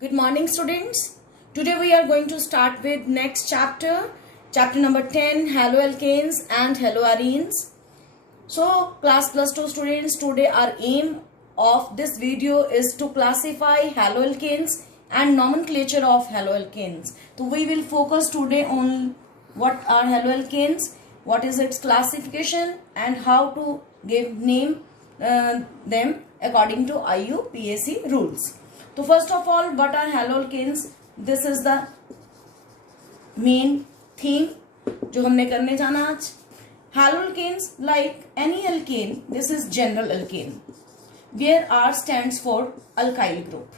Good morning, students. Today we are going to start with next chapter, chapter number 10, haloalkanes and haloarenes. So, class plus 2 students, today our aim of this video is to classify haloalkanes and nomenclature of haloalkanes. So, we will focus today on what are haloalkanes, what is its classification and how to give name them according to IUPAC rules. So first of all, what are haloalkanes? This is the main theme जो हमने करने जाना आज. Haloalkanes, like any alkane, this is general alkane, where R stands for alkyl group.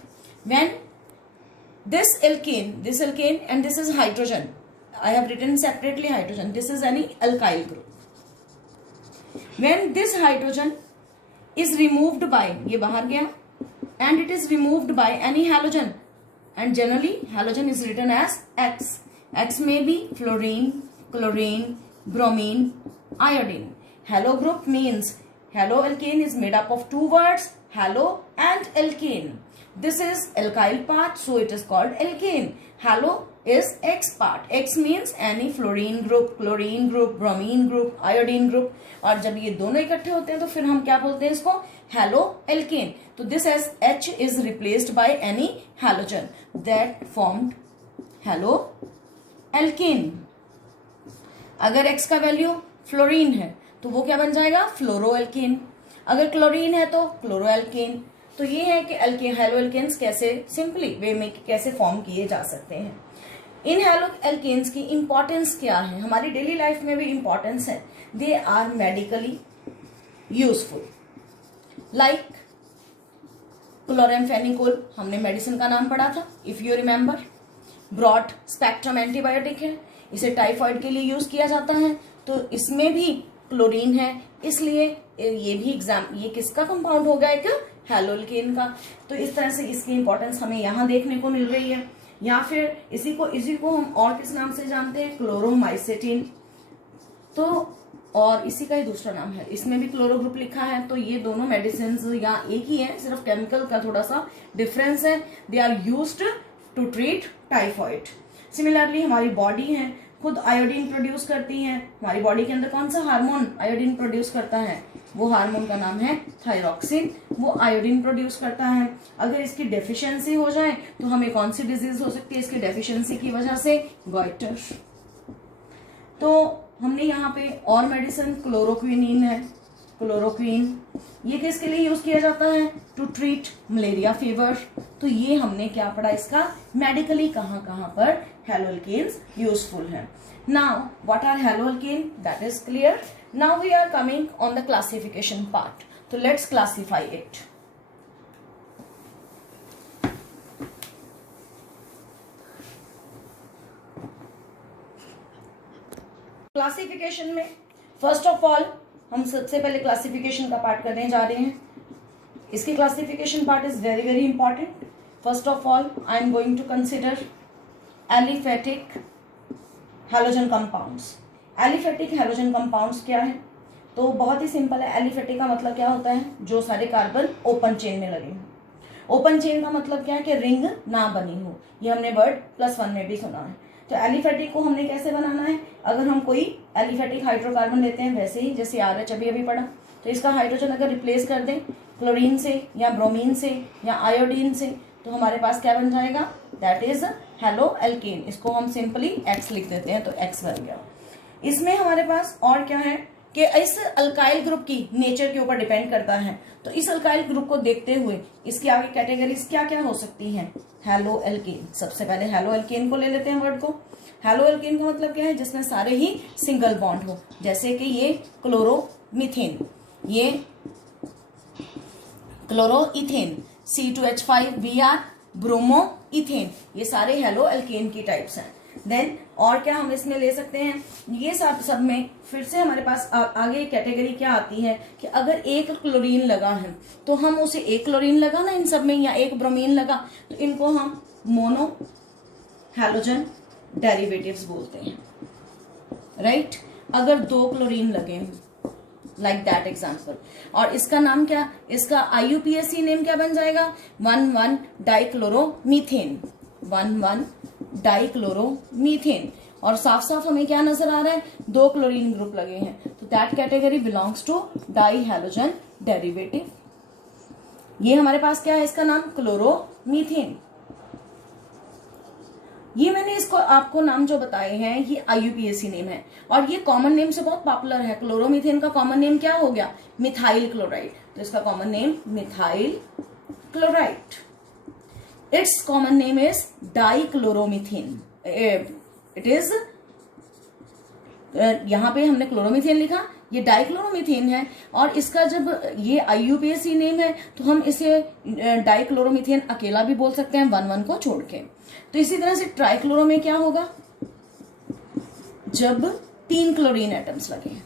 When this alkane and this is hydrogen, I have written separately hydrogen. This is any alkyl group. When this hydrogen is removed by, ये बाहर गया, and it is removed by any halogen, and generally halogen is written as X. X may be fluorine, chlorine, bromine, iodine. Halo group means haloalkane is made up of two words, halo and alkane. This is alkyl part, so it is called alkane. Halo is X part. X means any fluorine group, chlorine group, bromine group, iodine group. और जब ये दोनों इकट्ठे होते हैं तो फिर हम क्या बोलते हैं इसको? Haloalkane. तो this as H is replaced by any halogen that formed haloalkane. अगर X का वैल्यू फ्लोरीन है तो वो क्या बन जाएगा? फ्लोरोएल्केन. अगर क्लोरीन है तो क्लोरोएल्केन. तो ये है कि हेलोएल्केन्स कैसे सिंपली वे में कैसे फॉर्म किए जा सकते हैं. इन हेलोएल्केन्स की इंपॉर्टेंस क्या है? हमारी डेली लाइफ में भी इंपॉर्टेंस है. They are medically useful. Like chloramphenicol, हमने मेडिसिन का नाम पढ़ा था if you remember. Broad spectrum antibiotic है, इसे टाइफाइड के लिए यूज किया जाता है. तो इसमें भी क्लोरीन है, इसलिए ये भी ये किसका कंपाउंड होगा? एक हेलोअल्केन का. तो इस तरह से इसकी इंपॉर्टेंस हमें यहाँ देखने को मिल रही है. या फिर इसी को हम और किस नाम से जानते हैं? क्लोरोमाइसेटिन. तो और इसी का ही दूसरा नाम है, इसमें भी क्लोरो ग्रुप लिखा है. तो ये दोनों मेडिसिन या एक ही है, सिर्फ केमिकल का थोड़ा सा डिफरेंस है. They are used to treat typhoid. Similarly हमारी बॉडी है, खुद आयोडीन प्रोड्यूस करती है. हमारी बॉडी के अंदर कौन सा हार्मोन आयोडीन प्रोड्यूस करता है? वो हार्मोन का नाम है थायरॉक्सिन. वो आयोडीन प्रोड्यूस करता है. अगर इसकी डेफिशिएंसी हो जाए तो हमें कौन सी डिजीज हो सकती है इसकी डेफिशिएंसी की वजह से? गॉइटर. तो हमने यहाँ पे और मेडिसिन क्लोरोक्विनिन है. क्लोरोक्विन ये किसके लिए यूज किया जाता है? To treat malaria fever. तो ये हमने क्या पढ़ा इसका? मेडिकली कहाँ कहाँ पर हेलोअल्केन्स यूजफुल है. Now what are haloalkane? That is clear. Now we are coming on the classification part. तो लेट्स क्लासिफाई इट. क्लासिफिकेशन में फर्स्ट ऑफ ऑल हम सबसे पहले क्लासिफिकेशन का पार्ट करने जा रहे हैं. इसकी classification part is very very important. First of all I am going to consider aliphatic halogen compounds. Aliphatic halogen compounds क्या है? तो बहुत ही सिंपल है. एलिफेटिक का मतलब क्या होता है? जो सारे कार्बन ओपन चेन में लगे हों. ओपन चेन का मतलब क्या है? कि रिंग ना बनी हो. ये हमने वर्ड +1 में भी सुना है. तो एलिफेटिक को हमने कैसे बनाना है? अगर हम कोई एलिफेटिक हाइड्रोकार्बन लेते हैं वैसे ही जैसे RH अभी पढ़ा, तो इसका हाइड्रोजन अगर रिप्लेस कर दें क्लोरीन से या ब्रोमीन से या आयोडीन से तो हमारे पास क्या बन जाएगा? That is haloalkane. इसको हम सिंपली X लिख देते हैं तो X बन गया. इसमें हमारे पास और क्या है कि इस अल्काइल ग्रुप की नेचर के ऊपर डिपेंड करता है. तो इस अल्काइल ग्रुप को देखते हुए इसकी आगे कैटेगरीज क्या क्या हो सकती हैं? हेलोअल्केन. सबसे पहले हेलोअल्केन को ले लेते हैं वर्ड को. हेलोअल्केन का मतलब क्या है? जिसमें सारे ही सिंगल बॉन्ड हो. जैसे कि ये क्लोरोमीथेन, ये क्लोरोइथेन, C2H5Br, ब्रोमोइथेन, ये सारे हेलोअल्केन की टाइप्स हैं. देन और क्या हम इसमें ले सकते हैं? ये सब में फिर से हमारे पास आगे कैटेगरी क्या आती है कि अगर एक क्लोरीन लगा है तो हम उसे एक क्लोरीन लगा ना इन सब में, या एक ब्रोमीन लगा, तो इनको हम मोनो हैलोजन डेरिवेटिव्स बोलते हैं. राइट. अगर 2 क्लोरीन लगे लाइक दैट एग्जाम्पल। और इसका नाम क्या, इसका IUPAC नेम क्या बन जाएगा, 1,1 डाइक्लोरोमीथेन, 1,1 डाइक्लोरोमीथेन। और साफ साफ हमें क्या नजर आ रहा है, 2 क्लोरीन ग्रुप लगे हैं, तो that category belongs to di halogen derivative. ये हमारे पास क्या है, इसका नाम क्लोरोमीथेन। ये मैंने इसको आपको नाम जो बताए हैं ये IUPAC नेम है, और ये कॉमन नेम से बहुत पॉपुलर है। क्लोरोमीथेन का कॉमन नेम क्या हो गया, मिथाइल क्लोराइड, तो इसका common name methyl chloride. It's common name is dichloromethane. It is, यहां पे हमने क्लोरोमीथेन लिखा, ये डाइक्लोरोमीथेन है, और इसका जब ये IUPAC नेम है तो हम इसे डाइक्लोरोमीथेन अकेला भी बोल सकते हैं 1,1 को छोड़ के। तो इसी तरह से ट्राइक्लोरो में क्या होगा, जब 3 क्लोरीन एटम्स लगे हैं,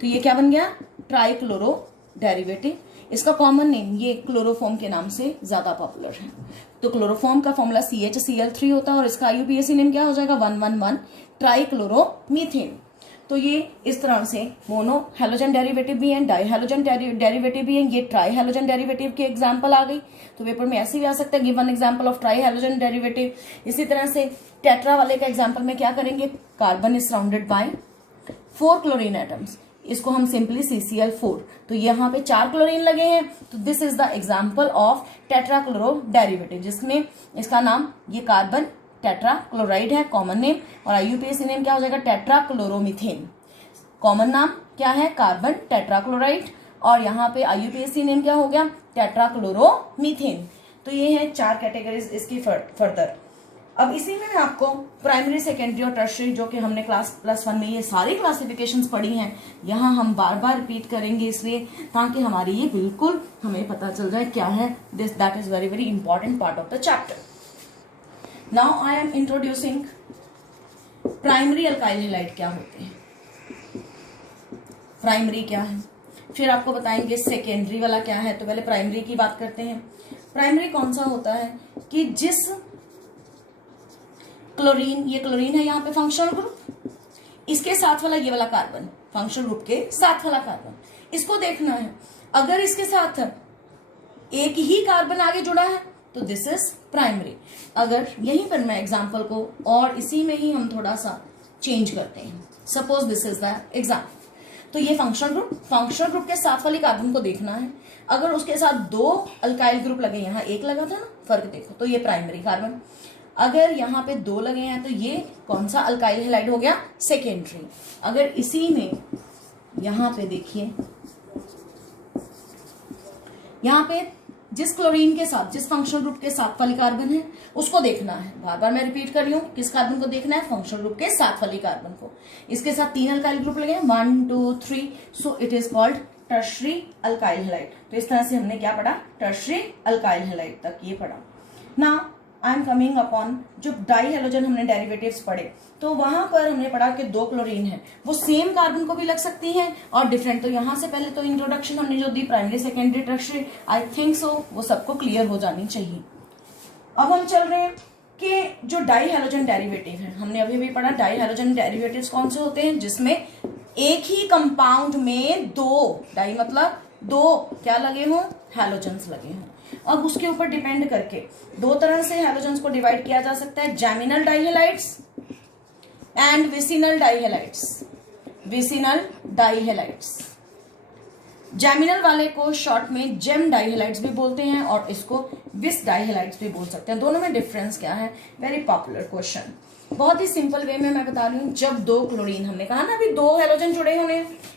तो ये क्या बन गया, ट्राइक्लोरो डेरिवेटिव। इसका कॉमन नेम ये क्लोरोफॉर्म के नाम से ज्यादा पॉपुलर है। तो क्लोरोफॉर्म का फॉर्मूला CHCl3 होता है, और इसका IUPAC नेम क्या हो जाएगा, 1,1,1 ट्राइक्लोरोमीथेन। तो ये इस तरह से मोनो हैलोजन डेरिवेटिव भी है, डाई हैलोजन डेरिवेटिव भी है, ये ट्राई हैलोजन डेरिवेटिव की एग्जांपल आ गई। तो पेपर में ऐसे भी आ सकता है, give one example of try halogen derivative. इसी तरह से टेट्रा वाले का एग्जांपल में क्या करेंगे, carbon is surrounded bye 4 chlorine atoms, इसको हम सिंपली CCl4, तो यहाँ पे 4 क्लोरीन लगे हैं, तो this is the example of टेट्राक्लोरो derivative, जिसमें इसका नाम ये कार्बन टेट्रा क्लोराइड है कॉमन नेम, और IUPAC नेम क्या हो जाएगा, टेट्राक्लोरोमीथेन। कॉमन नाम क्या है, कार्बन टेट्राक्लोराइड, और यहाँ पे IUPAC नेम क्या हो गया, टेट्राक्लोरोमीथेन। तो ये है 4 कैटेगरीज इसकी फर्दर। अब इसी में मैं आपको प्राइमरी, सेकेंडरी और टर्शियरी, जो कि हमने क्लास +1 में ये सारी क्लासिफिकेशंस पढ़ी हैं, यहाँ हम बार बार रिपीट करेंगे, इसलिए ताकि हमारी ये बिल्कुल हमें पता चल जाए क्या है this, that is very very important part of the chapter. Now I am introducing primary alkyl halide क्या होते हैं, प्राइमरी क्या है, फिर आपको बताएंगे सेकेंडरी वाला क्या है। तो पहले प्राइमरी की बात करते हैं। प्राइमरी कौन सा होता है कि जिस क्लोरीन, ये क्लोरीन है यहाँ पे फंक्शनल ग्रुप, इसके साथ वाला ये वाला कार्बन, फंक्शनल ग्रुप के साथ वाला कार्बन, इसको देखना है। अगर इसके साथ एक ही कार्बन आगे जुड़ा है तो दिस इज प्राइमरी। अगर यहीं पर मैं एग्जांपल को और इसी में ही हम थोड़ा सा चेंज करते हैं, suppose this is the example, तो ये फंक्शनल ग्रुप के साथ वाली कार्बन को देखना है। अगर उसके साथ 2 अल्काइल ग्रुप लगे, यहाँ 1 लगा था ना, फर्क देखो, तो ये प्राइमरी कार्बन। अगर यहाँ पे 2 लगे हैं तो ये कौन सा अल्काइल हैलाइड हो गया, सेकेंडरी। अगर इसी में यहाँ पे देखिए, यहाँ पे जिस क्लोरीन के साथ, जिस फंक्शनल ग्रुप के साथ वाली कार्बन है उसको देखना है। बार बार मैं रिपीट कर रही हूँ, किस कार्बन को देखना है, फंक्शनल ग्रुप के साथ वाली कार्बन को। इसके साथ 3 अल्काइल ग्रुप लगे हैं, 1 2 3, so it is called tertiary alkyl halide. तो इस तरह से हमने क्या पढ़ा, टर्शरी अल्काइल हैलाइड तक ये पढ़ा। Now I am coming upon जो डाई हैलोजन हमने डेरिवेटिव्स पढ़े, तो वहां पर हमने पढ़ा कि 2 क्लोरीन है, वो सेम कार्बन को भी लग सकती हैं और डिफरेंट। तो यहाँ से पहले तो इंट्रोडक्शन हमने जो the primary, secondary, tertiary, I think so वो सबको क्लियर हो जानी चाहिए। अब हम चल रहे हैं कि जो डाई हैलोजन डेरिवेटिव है, हमने अभी भी पढ़ा डाई हैलोजन डेरिवेटिव्स कौन से होते हैं, जिसमें एक ही कंपाउंड में 2 डाई मतलब 2 क्या लगे हों, हैलोजन्स लगे हों। अब उसके ऊपर डिपेंड करके 2 तरह से हैलोजन्स को डिवाइड किया जा सकता है, जैमिनल डाइहैलाइड्स एंड विसिनल डाइहैलाइड्स। विसिनल डाइहैलाइड्स, जैमिनल वाले को शॉर्ट में जेम डाइहैलाइड्स भी बोलते हैं और इसको विस डाइहैलाइड्स भी बोल सकते हैं। दोनों में डिफरेंस क्या है, वेरी पॉपुलर क्वेश्चन। बहुत ही सिंपल वे में मैं बता रही हूँ। जब 2 क्लोरीन, हमने कहा ना अभी 2 हैलोजन जुड़े होने,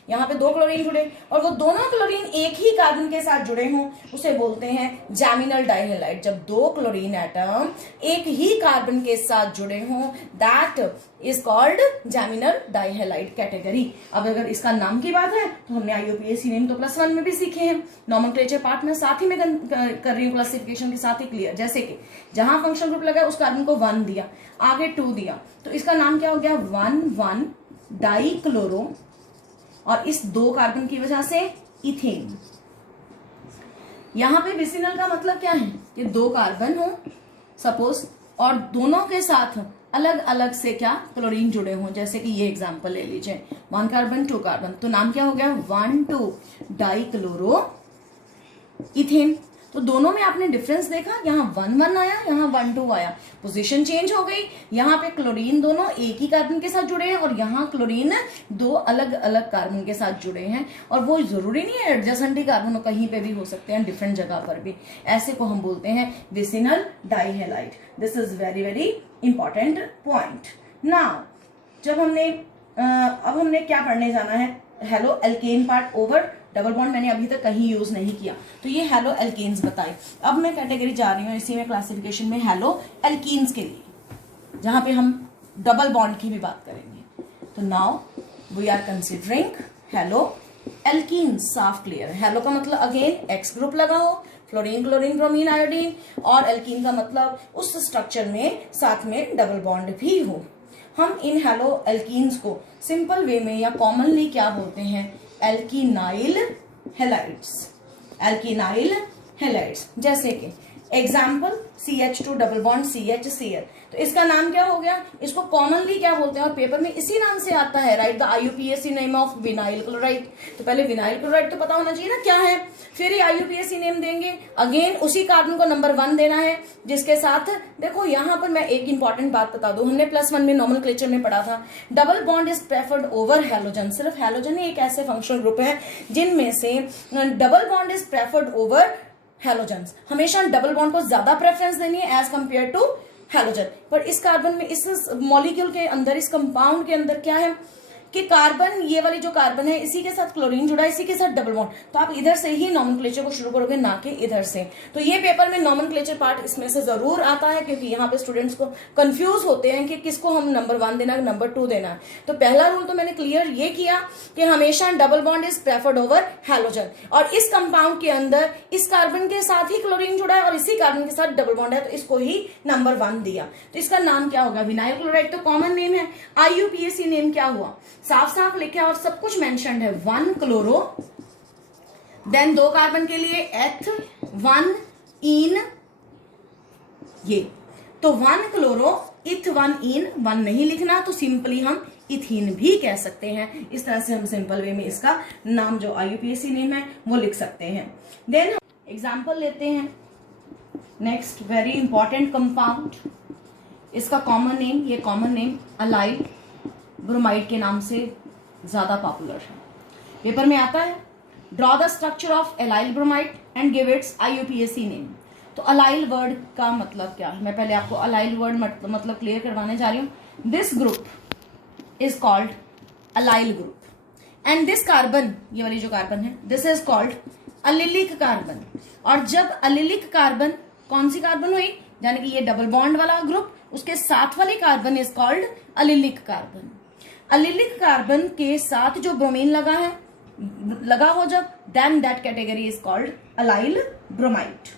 यहाँ पे 2 क्लोरीन जुड़े और वो दोनों क्लोरीन एक ही कार्बन के साथ जुड़े हों, उसे बोलते हैं जैमिनल डाइहैलाइड। जब 2 क्लोरीन एटम एक ही कार्बन के साथ जुड़े हों, दैट इज कॉल्ड जैमिनल डाइहैलाइड कैटेगरी। अब अगर इसका नाम की बात है तो हमने IUPAC नेम तो +1 में भी सीखे हैं, नॉमेनक्लेचर पार्ट में साथ ही में कर रही हूँ, क्लासिफिकेशन के साथ ही क्लियर। जैसे कि जहां फंक्शनल ग्रुप लगा उस कार्बन को 1 दिया, आगे 2 दिया, तो इसका नाम क्या हो गया, 1,1 डाइक्लोरो, और इस 2 कार्बन की वजह से इथेन। यहां पे विसिनल का मतलब क्या है कि 2 कार्बन हो सपोज, और दोनों के साथ अलग अलग से क्या क्लोरीन जुड़े हों, जैसे कि ये एग्जांपल ले लीजिए 1 कार्बन 2 कार्बन, तो नाम क्या हो गया 1,2 डाइक्लोरो इथेन। तो दोनों में आपने डिफरेंस देखा, यहाँ 1,1 आया, यहाँ 1,2 आया, पोजीशन चेंज हो गई। यहाँ पे क्लोरीन दोनों एक ही कार्बन के साथ जुड़े हैं और यहाँ क्लोरीन दो अलग अलग कार्बन के साथ जुड़े हैं, और वो जरूरी नहीं है एडजेसेंट कार्बन, कहीं पे भी हो सकते हैं, डिफरेंट जगह पर भी। ऐसे को हम बोलते हैं vicinal dihalide. This is very very important point. Now जब अब हमने क्या पढ़ने जाना है, halo alkane part over. Double bond मैंने अभी तक कहीं यूज नहीं किया, तो ये हेलो एल्केन्स बताए। अब मैं कैटेगरी जा रही हूँ इसी में क्लासिफिकेशन में हेलो एल्कीन्स के लिए, जहां पे हम डबल बॉन्ड की भी बात करेंगे। तो now we are considering halo alkenes. साफ क्लियर है। हेलो का मतलब अगेन एक्स ग्रुप लगा हो, फ्लोरीन क्लोरीन ब्रोमीन आयोडीन, और एल्कीन का मतलब उस स्ट्रक्चर में साथ में डबल बॉन्ड भी हो। हम इन हेलो एल्कीन्स को सिंपल वे में या कॉमनली क्या बोलते हैं, एल्कीनाइल हेलाइड्स। एल्कीनाइल हेलाइड्स, जैसे कि example CH2 double bond CHCl, तो इसका नाम क्या हो गया, इसको कॉमनली क्या बोलते हैं और पेपर में इसी नाम से आता है, right the IUPAC name of vinyl chloride. तो पहले विनाइल क्लोराइड तो पता होना चाहिए ना क्या है, फिर ये IUPAC नेम देंगे। अगेन उसी कार्बन को नंबर 1 देना है, जिसके साथ देखो यहाँ पर मैं एक इंपॉर्टेंट बात बता दूं, हमने +1 में नॉमेनक्लेचर में पढ़ा था, double bond is preferred over halogen. सिर्फ हैलोजन ही एक ऐसे फंक्शनल ग्रुप है जिनमें से double bond is preferred over halogens. हमेशा डबल बॉन्ड को ज्यादा प्रेफरेंस देनी है एज कंपेयर टू हैलोजन। पर इस कार्बन में, इस मॉलिक्यूल के अंदर, इस कंपाउंड के अंदर क्या है कि कार्बन, ये वाली जो कार्बन है इसी के साथ क्लोरीन जुड़ा है, इसी के साथ डबल बॉन्ड, तो आप इधर से ही नॉमेनक्लेचर को शुरू करोगे, ना कि इधर से। तो ये पेपर में नॉमेनक्लेचर पार्ट इसमें से जरूर आता है, क्योंकि यहाँ पे स्टूडेंट्स को कंफ्यूज होते हैं कि किसको हम नंबर 1 देना है, नंबर 2 देना है। तो पहला रूल तो मैंने क्लियर ये किया कि हमेशा double bond is preferred over halogen, और इस कंपाउंड के अंदर इस कार्बन के साथ ही क्लोरीन जुड़ा है और इसी कार्बन के साथ डबल बॉन्ड है, तो इसको ही नंबर 1 दिया। तो इसका नाम क्या होगा, विनाइल क्लोराइड तो कॉमन नेम है। IUPAC नेम क्या हुआ, साफ साफ लिखा और सब कुछ मेंशन्ड है, 1 क्लोरो, देन 2 कार्बन के लिए एथ, 1 इन, ये तो 1 क्लोरो इथ 1 इन, 1 नहीं लिखना तो सिंपली हम इथीन भी कह सकते हैं। इस तरह से हम सिंपल वे में इसका नाम जो IUPAC नेम है वो लिख सकते हैं। देन एग्जांपल लेते हैं, नेक्स्ट वेरी इंपॉर्टेंट कंपाउंड, इसका कॉमन नेम, ये कॉमन नेम अलाइल ब्रोमाइड के नाम से ज्यादा पॉपुलर है, पेपर में आता है। Draw the structure of allyl bromide and give its IUPAC name. तो अलाइल वर्ड का मतलब क्या है, मैं पहले आपको अलाइल वर्ड मतलब क्लियर करवाने जा रही हूं। This group is called allyl group, and this carbon, ये वाली जो कार्बन है, this is called allylic carbon. और जब अलिलिक कार्बन, कौन सी कार्बन हुई, यानी कि ये डबल बॉन्ड वाला ग्रुप, उसके साथ वाली carbon is called allylic carbon. Allylic carbon के साथ जो ब्रोमीन लगा हो जब, then that category is called allyl bromide.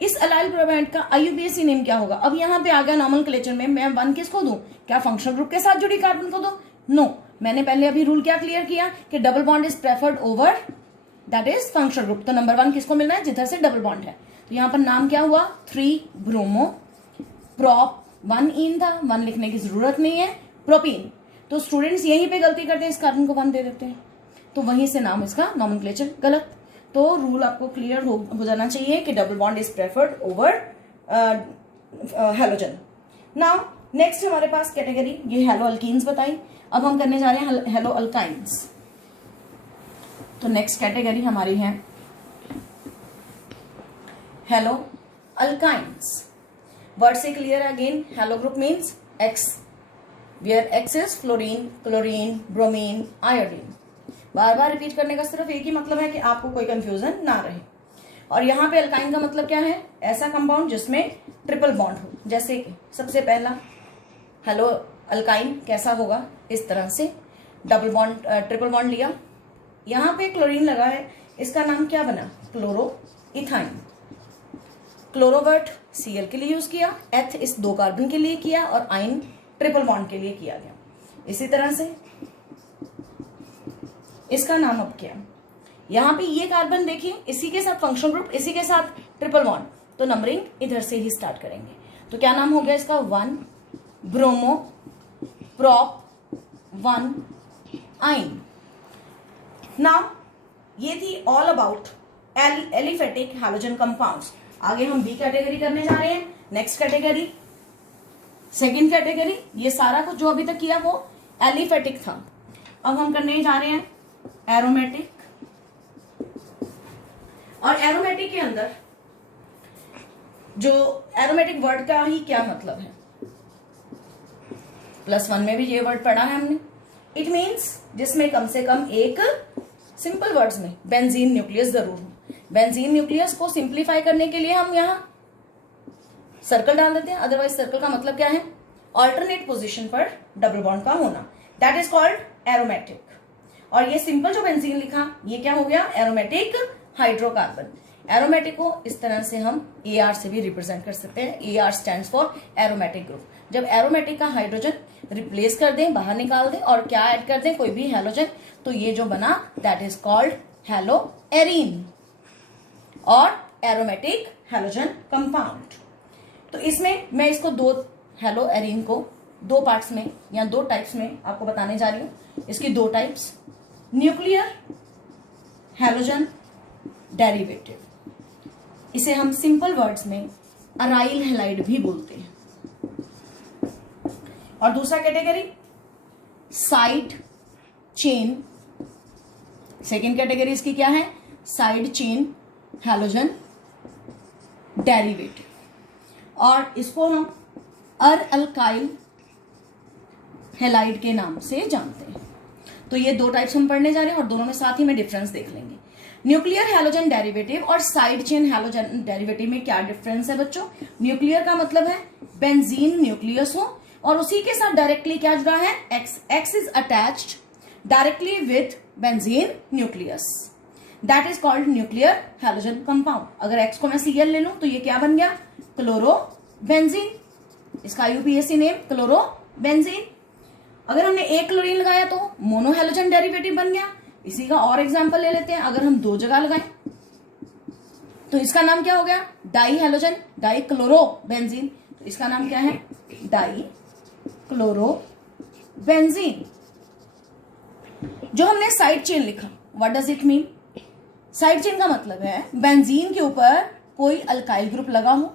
इस अलाइल ब्रोमाइड का IUPAC नेम क्या होगा, अब यहाँ पे आ गया नॉमेनक्लेचर में, मैं 1 किसको दूं, क्या फंक्शनल ग्रुप के साथ जुड़ी कार्बन को दूं, नो, मैंने पहले अभी रूल क्या क्लियर किया कि double bond is preferred over that is functional group, तो नंबर 1 किसको मिलना है, जिधर से डबल बॉन्ड है। तो यहाँ पर नाम क्या हुआ, 3 ब्रोमो, प्रॉप 1 इन था, 1 लिखने की जरूरत नहीं है, प्रोपीन। तो स्टूडेंट्स यहीं पे गलती करते हैं, इस कार्बन को 1 दे देते हैं, तो वहीं से नाम इसका नॉमेनक्लेचर गलत। तो रूल आपको क्लियर हो जाना चाहिए कि double bond is preferred over halogen. Now next हमारे पास कैटेगरी, ये हेलो अल्कीन्स बताई, अब हम करने जा रहे हैं हेलो अल्काइंस। तो नेक्स्ट कैटेगरी हमारी है हेलो अल्काइंस। वर्ड से clear again, halo group means x, where x is fluorine chlorine bromine iodine. बार बार रिपीट करने का सिर्फ एक ही मतलब है कि आपको कोई कंफ्यूजन ना रहे। और यहाँ पे अल्काइन का मतलब क्या है, ऐसा कंपाउंड जिसमें ट्रिपल बॉन्ड हो। जैसे कि सबसे पहला हेलो अल्काइन कैसा होगा, इस तरह से डबल बॉन्ड ट्रिपल बॉन्ड लिया, यहाँ पे क्लोरीन लगा है, इसका नाम क्या बना, क्लोरो इथाइन। क्लोरोवर्ट Cl के लिए यूज किया, एथ इस 2 कार्बन के लिए किया, और आइन ट्रिपल बॉन्ड के लिए किया गया। इसी तरह से इसका नाम अब क्या, यहाँ पे ये कार्बन देखिए, इसी के साथ फंक्शनल ग्रुप, इसी के साथ ट्रिपल बॉन्ड, तो नंबरिंग इधर से ही स्टार्ट करेंगे। तो क्या नाम हो गया इसका, 1 ब्रोमो प्रॉप 1 आइन। नाउ ये थी all about aliphatic halogen compounds. आगे हम बी कैटेगरी करने जा रहे हैं। नेक्स्ट कैटेगरी, सेकेंड कैटेगरी, ये सारा कुछ जो अभी तक किया वो एलिफेटिक था। अब हम करने जा रहे हैं एरोमेटिक। और एरोमेटिक के अंदर जो एरोमेटिक वर्ड का ही क्या मतलब है, +1 में भी ये वर्ड पढ़ा है हमने। इट मीन्स जिसमें कम से कम एक, सिंपल वर्ड्स में बेंजीन न्यूक्लियस जरूर हो। बेंजीन न्यूक्लियस को सिंप्लीफाई करने के लिए हम यहाँ सर्कल डाल देते हैं, अदरवाइज सर्कल का मतलब क्या है, ऑल्टरनेट पोजीशन पर डबल बॉन्ड का होना, दैट इज कॉल्ड एरोमेटिक। और ये सिंपल जो बेंजीन लिखा ये क्या हो गया, एरोमेटिक हाइड्रोकार्बन। एरोमेटिक को इस तरह से हम AR से भी रिप्रेजेंट कर सकते हैं। AR stands for aromatic group. जब एरोमेटिक का हाइड्रोजन रिप्लेस कर दें, बाहर निकाल दें और क्या ऐड कर दें, कोई भी हैलोजन, तो ये जो बना that is called hello arene और एरोमेटिक हैलोजन कंपाउंड। तो इसमें मैं इसको दो हेलो एरीन को दो पार्ट्स में या दो टाइप्स में आपको बताने जा रही हूं। इसकी दो टाइप्स, न्यूक्लियर हैलोजन डेरिवेटिव, इसे हम सिंपल वर्ड्स में अराइल हैलाइड भी बोलते हैं। और दूसरा category side chain, second category इसकी क्या है, साइड चेन हैलोजन डेरिवेटिव, और इसको हम अल्काइल हैलाइड के नाम से जानते हैं। तो ये दो टाइप्स हम पढ़ने जा रहे हैं और दोनों में साथ ही में डिफरेंस देख लेंगे। न्यूक्लियर हैलोजन डेरिवेटिव और साइड चेन हैलोजन डेरिवेटिव में क्या डिफरेंस है बच्चों। न्यूक्लियर का मतलब है बेंजीन न्यूक्लियस हो और उसी के साथ डायरेक्टली क्या जुड़ा है, x is attached directly with benzene nucleus, that is called nuclear halogen compound. अगर एक्स को मैं Cl ले लूं तो ये क्या बन गया, क्लोरोबेंजीन, इसका यूपीएससी नेम क्लोरोबेंजीन। अगर हमने एक क्लोरीन लगाया तो मोनोहैलोजन डेरिवेटिव बन गया। इसी का और एग्जांपल ले लेते हैं, अगर हम दो जगह लगाएं तो इसका नाम क्या हो गया, डाई हैलोजन डाई क्लोरोबेंजीन। तो इसका नाम क्या है, डाई क्लोरोबेंजीन। जो हमने साइड चेन लिखा, what does it mean, side chain का मतलब है बेंजीन के ऊपर कोई अल्काइल ग्रुप लगा हो,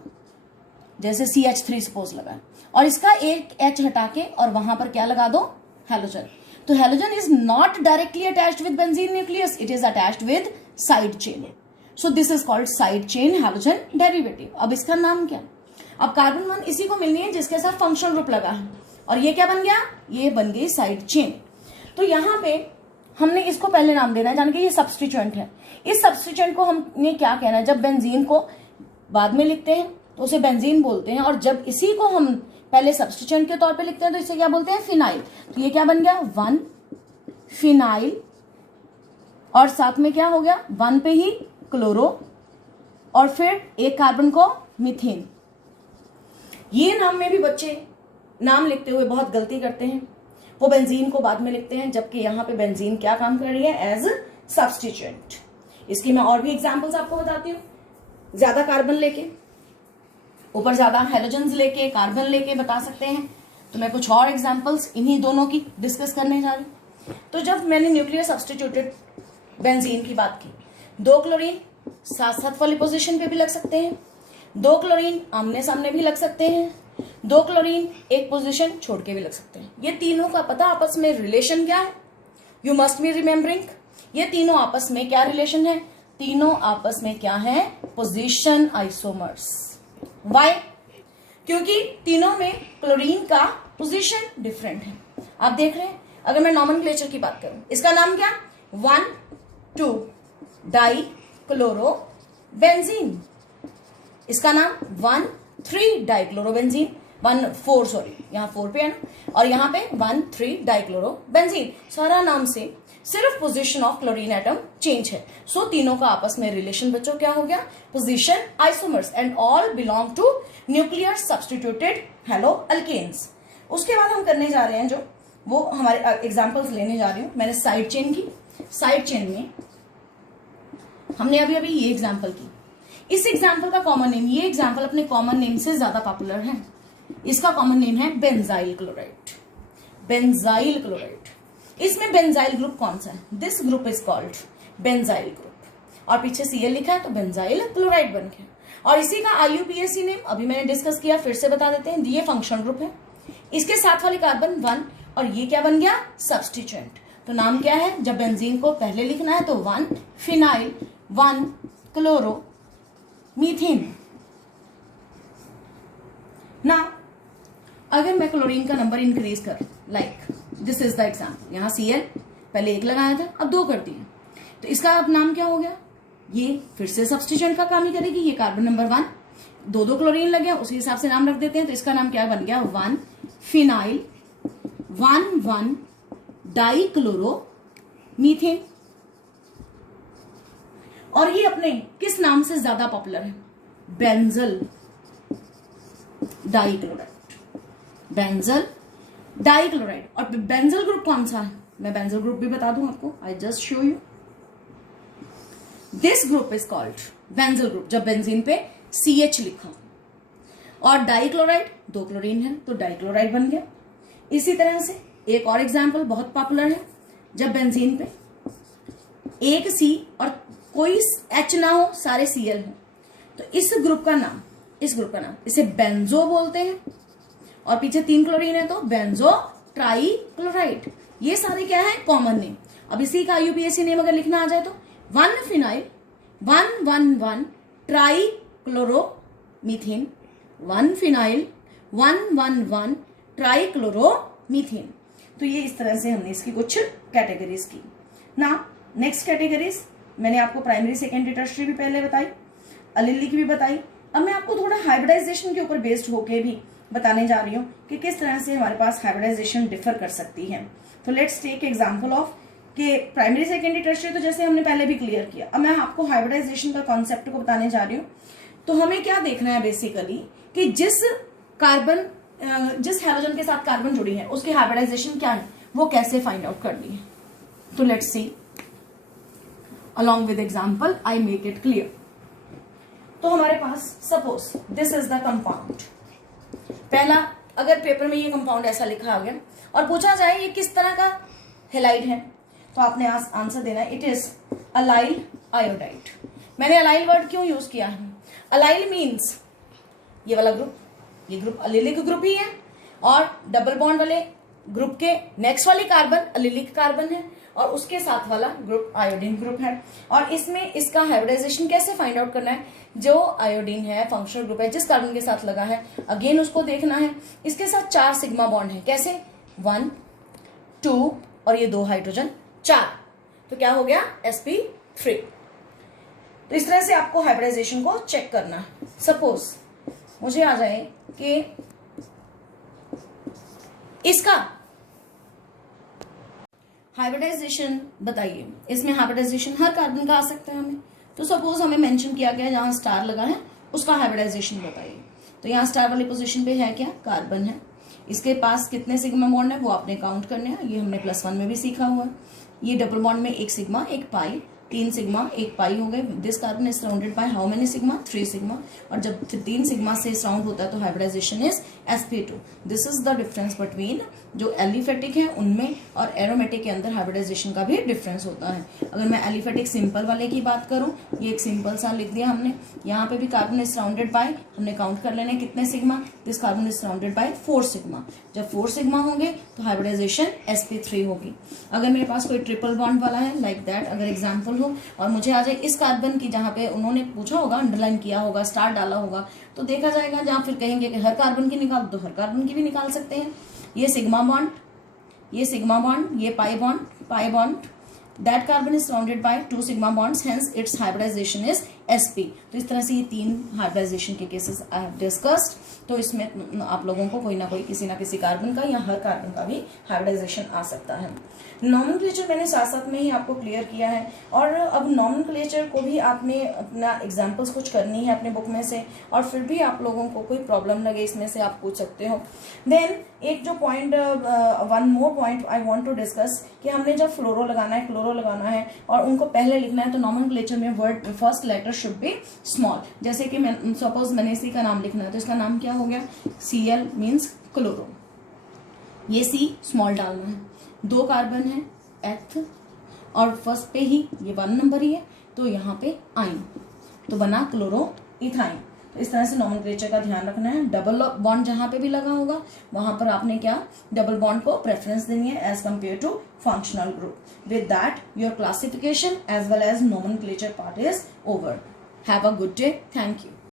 जैसे CH3 सपोज लगा, और इसका एक H हटा के और वहां पर क्या लगा दो, हैलोजन। तो halogen is not directly attached with benzene nucleus, it is attached with side chain. So this is called side chain halogen derivative. अब इसका नाम क्या, अब कार्बन 1 इसी को मिलनी है जिसके साथ फंक्शनल ग्रुप लगा है, और ये क्या बन गया, ये बन गई साइड चेन। तो यहां पे हमने इसको पहले नाम देना है, जान के ये सब्स्टिट्यूएंट है। इस सब्स्टिट्यूएंट को हमने क्या कहना है, जब बेंजीन को बाद में लिखते हैं तो उसे बेंजीन बोलते हैं, और जब इसी को हम पहले सब्स्टिट्यूएंट के तौर पे लिखते हैं तो इसे क्या बोलते हैं, फिनाइल। तो ये क्या बन गया, 1 फिनाइल, और साथ में क्या हो गया, 1 पे ही क्लोरो, और फिर एक कार्बन को मीथेन। ये नाम में भी बच्चे नाम लिखते हुए बहुत गलती करते हैं, वो बेंजीन को बाद में लिखते हैं, जबकि यहाँ पे बेंजीन क्या काम कर रही है, एज सब्स्टिट्यूएंट। इसकी मैं और भी एग्जांपल्स आपको बताती हूँ। ज्यादा कार्बन लेके, ऊपर ज्यादा हैलोजन्स लेके, कार्बन लेके बता सकते हैं। तो मैं कुछ और एग्जांपल्स इन्हीं दोनों की डिस्कस करने जा रही हूँ। तो जब मैंने न्यूक्लियर सब्स्टिट्यूटेड बेंजीन की बात की, 2 क्लोरीन साथ साथ वाली पोजीशन पे भी लग सकते हैं, 2 क्लोरीन आमने सामने भी लग सकते हैं, 2 क्लोरीन एक पोजीशन छोड़ के भी लग सकते हैं। ये तीनों का पता आपस में रिलेशन क्या है, यू मस्ट बी रिमेम्बरिंग। ये तीनों आपस में क्या रिलेशन है, तीनों आपस में क्या है, पोजीशन आइसोमर्स। वाई, क्योंकि तीनों में क्लोरीन का पोजीशन डिफरेंट है। आप देख रहे हैं, अगर मैं नॉमेनक्लेचर की बात करूं, इसका नाम क्या, 1 2 डाई क्लोरोबेंजीन। इसका नाम 1 3 डाइक्लोरोबेंजीन, 1 4 सॉरी, यहाँ 4 पे है ना, और यहाँ पे 1 3 डाइक्लोरोबेंजीन। सारा नाम से सिर्फ position of chlorine atom change है। सो तीनों का आपस में रिलेशन बच्चों क्या हो गया, position isomers, and all belong to nuclear substituted halo alkanes. उसके बाद हम करने जा रहे हैं, जो वो हमारे एग्जांपल्स लेने जा रही हूं मैंने साइड चेन की। साइड चेन में हमने अभी अभी ये एग्जांपल की, इस एग्जाम्पल का कॉमन नेम, ये एग्जाम्पल अपने कॉमन नेम से ज्यादा पॉपुलर है। इसका कॉमन नेम है बेंजाइल क्लोराइड। Benzyl chloride. इसमें बेंजाइल ग्रुप कौन सा है? This group is called benzyl group. और पीछे Cl लिखा है तो बेंजाइल क्लोराइड बन गया। और इसी का IUPAC नेम अभी मैंने डिस्कस किया, फिर से बता देते हैं। ये फंक्शनल ग्रुप है, इसके साथ वाले कार्बन 1, और ये क्या बन गया? सब्स्टिट्यूएंट। तो नाम क्या है? जब बेंजीन को पहले लिखना है तो 1 फिनाइल 1 क्लोरो मीथेन। ना अगर मैं क्लोरीन का नंबर इंक्रीज कर, like this is the example, यहां Cl पहले 1 लगाया था, अब 2 कर दिया, तो इसका अब नाम क्या हो गया? ये फिर से सब्स्टिट्यूएंट का काम ही करेगी। ये कार्बन नंबर 1, 2 क्लोरीन लगे, उसी हिसाब से नाम रख देते हैं। तो इसका नाम क्या बन गया? 1 फिनाइल 1 डाई क्लोरो मीथेन। और ये अपने किस नाम से ज्यादा पॉपुलर है? Benzyl dichloride. Benzyl dichloride. और बेंजल ग्रुप कौन सा है? मैं बेंजल ग्रुप भी बता दूं आपको, I just show you. This group is called benzyl group जब बेंजीन पे CH लिखा। और डाइक्लोराइड 2 क्लोरीन है तो डाइक्लोराइड बन गया। इसी तरह से एक और एग्जाम्पल बहुत पॉपुलर है, जब बेंजीन पे एक C और कोई H ना हो, सारे Cl हो, तो इस ग्रुप का नाम इसे बेंजो बोलते हैं। और पीछे 3 क्लोरीन है तो बेंजो ट्राइक्लोराइड। ये सारे क्या है? Common name. अब इसी का IUPAC नेम अगर लिखना आ जाए तो 1 फिनाइल 1 ट्राइक्लोरोमीथेन। 1 फिनाइल 1 ट्राइक्लोरोमीथेन। तो ये इस तरह से हमने इसकी कुछ कैटेगरीज की ना। नेक्स्ट कैटेगरीज मैंने आपको प्राइमरी, सेकेंडरी, टर्शियरी भी पहले बताई, अलिलिक भी बताई। अब मैं आपको थोड़ा हाइब्रिडाइजेशन के ऊपर बेस्ड होके भी बताने जा रही हूँ कि किस तरह से हमारे पास हाइब्रिडाइजेशन डिफर कर सकती है। तो लेट्स टेक एग्जांपल ऑफ कि प्राइमरी, सेकेंडरी, टर्शियरी तो जैसे हमने पहले भी क्लियर किया। अब मैं आपको हाइब्रिडाइजेशन का कॉन्सेप्ट को बताने जा रही हूँ। तो हमें क्या देखना है बेसिकली कि जिस हैलोजन के साथ कार्बन जुड़ी है उसकी हाइब्रिडाइजेशन क्या है, वो कैसे फाइंड आउट करनी है। तो let's see, along with example I make it clear। तो हमारे पास suppose this is the compound. पहला, अगर पेपर में ये कंपाउंड ऐसा लिखा आ गया और पूछा जाए ये किस तरह का हेलाइड है, तो आपने आंसर देना है इट इज अलाइल आयोडाइड। मैंने अलाइल वर्ड क्यों यूज किया है? अलाइल मीन्स ये वाला ग्रुप, ये ग्रुप अलिलिक ग्रुप ही है, और डबल बॉन्ड वाले ग्रुप के नेक्स्ट वाली कार्बन अलिलिक कार्बन है, और उसके साथ वाला ग्रुप आयोडीन ग्रुप है। और इसमें इसका हाइब्रिडाइजेशन कैसे फाइंड आउट करना है? जो आयोडीन है, फंक्शनल ग्रुप है, जिस कार्बन के साथ लगा है, अगेन उसको देखना है। इसके साथ 4 सिग्मा बॉन्ड है। कैसे? 1 2 और ये 2 हाइड्रोजन 4, तो क्या हो गया? sp3। तो इस तरह से आपको हाइब्रिडाइजेशन को चेक करना है। सपोज मुझे आ जाए कि इसका हाइब्रिडाइजेशन बताइए। इसमें हाइब्रिडाइजेशन हर कार्बन का आ सकता है हमें। तो सपोज हमें मेंशन किया गया जहां स्टार लगा है उसका हाइब्रिडाइजेशन बताइए। तो यहाँ स्टार वाली पोजीशन पे है क्या? कार्बन है। इसके पास कितने सिग्मा बॉन्ड है वो आपने काउंट करने हैं, ये हमने +1 में भी सीखा हुआ है। ये डबल बॉन्ड में 1 सिग्मा 1 पाई, 3 सिग्मा 1 पाई हो गए। This carbon is surrounded by how many sigma? 3 sigma. और जब 3 सिग्मा से सराउंड होता है तो hybridisation is sp2। This is the difference between जो एलिफेटिक है उनमें और एरोमेटिक के अंदर हाइब्रिडाइजेशन का भी डिफरेंस होता है। अगर मैं एलिफेटिक सिंपल वाले की बात करूं, ये एक सिंपल सा लिख दिया हमने। यहाँ पे भी कार्बन इज सराउंडेड बाय, हमने काउंट कर लेने कितने sigma. This carbon is surrounded bye 4 sigma. जब 4 सिग्मा होंगे तो हाइब्रिडाइजेशन sp3 होगी। अगर मेरे पास कोई ट्रिपल बॉन्ड वाला है लाइक दैट, अगर एग्जाम्पल हो, और मुझे आ जाए इस कार्बन की जहां पे उन्होंने पूछा होगा, अंडरलाइन किया होगा, स्टार डाला होगा, तो देखा जाएगा जहां फिर कहेंगे कि हर कार्बन की निकाल, तो हर कार्बन की भी निकाल सकते हैं। ये सिग्मा बॉन्ड, ये सिग्मा बॉन्ड, ये pi bond, that carbon is surrounded by 2 sigma bonds, hence its hybridisation is sp। तो इस तरह से ये 3 हाइब्रिडाइजेशन के केसेस आई हैव डिस्कस्ड। तो इसमें आप लोगों को कोई ना कोई किसी ना किसी कार्बन का या हर कार्बन का भी हाइब्रिडाइजेशन आ सकता है। नॉमेनक्लेचर मैंने साथ साथ में ही आपको क्लियर किया है, और अब नॉमेनक्लेचर को भी आपने अपना एग्जाम्पल्स कुछ करनी है अपने बुक में से, और फिर भी आप लोगों को कोई प्रॉब्लम लगे इसमें से आप पूछ सकते हो। देन एक जो point, one more point I want to discuss, कि हमने जब फ्लोरो लगाना है, क्लोरो लगाना है और उनको पहले लिखना है, तो नॉमेनक्लेचर में word first letter should be small. जैसे कि मैं सपोज मैंने इसी का नाम लिखना है तो इसका नाम क्या हो गया, Cl मीन्स क्लोरो। ये C स्मॉल डालना है, 2 कार्बन है एथ और फर्स्ट पे ही ये 1 नंबर ही है तो यहाँ पे आइन, तो बना क्लोरो इथाइन। तो इस तरह से नॉमेनक्लेचर का ध्यान रखना है। डबल बॉन्ड जहां पे भी लगा होगा वहां पर आपने क्या डबल बॉन्ड को प्रेफरेंस देनी है as compare to functional group. With that your classification as well as nomenclature part is over. Have a good day, thank you.